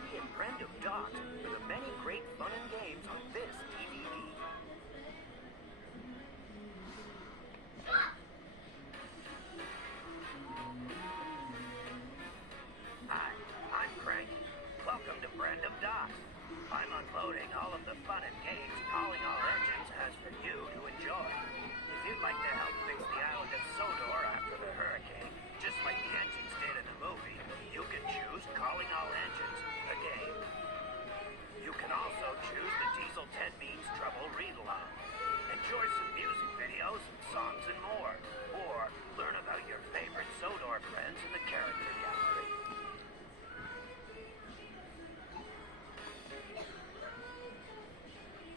Andy and Brenda Dot for the many great fun and games on this DVD. Hi, I'm Cranky. Welcome to Brenda Dot. I'm unloading all of the fun and games Calling All Engines has for you to enjoy. If you'd like to help fix the island of Sodor after the hurricane, just like the engines did in the movie, you can choose Calling All Engines, the game. You can also choose the Diesel 10 Means Trouble read-along. Enjoy some music videos, songs, and more. Or learn about your favorite Sodor friends in the character gallery.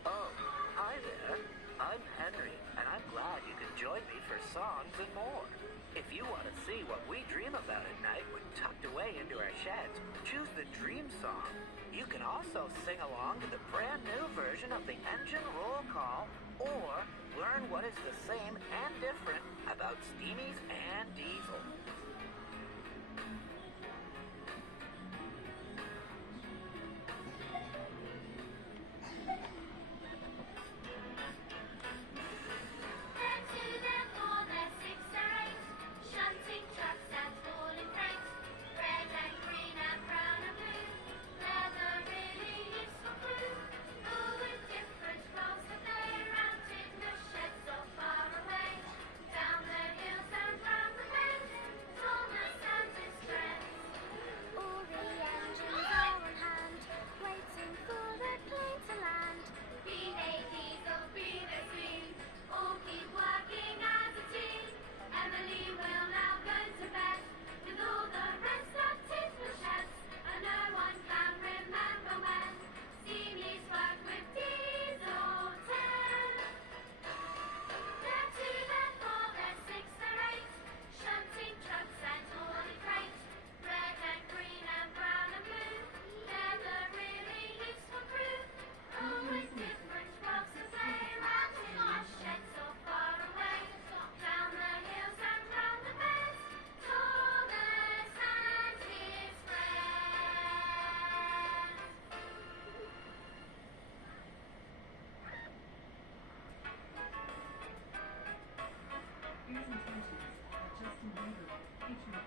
Oh, hi there. I'm Henry, and I'm glad you could join me for songs and more. If you want to see what we dream about at night when tucked away into our sheds, choose the Dream Song. You can also sing along to the brand new version of the Engine Roll Call, or learn what is the same and different about Steamies and Diesel. Presentations, Justin Bieber, featuring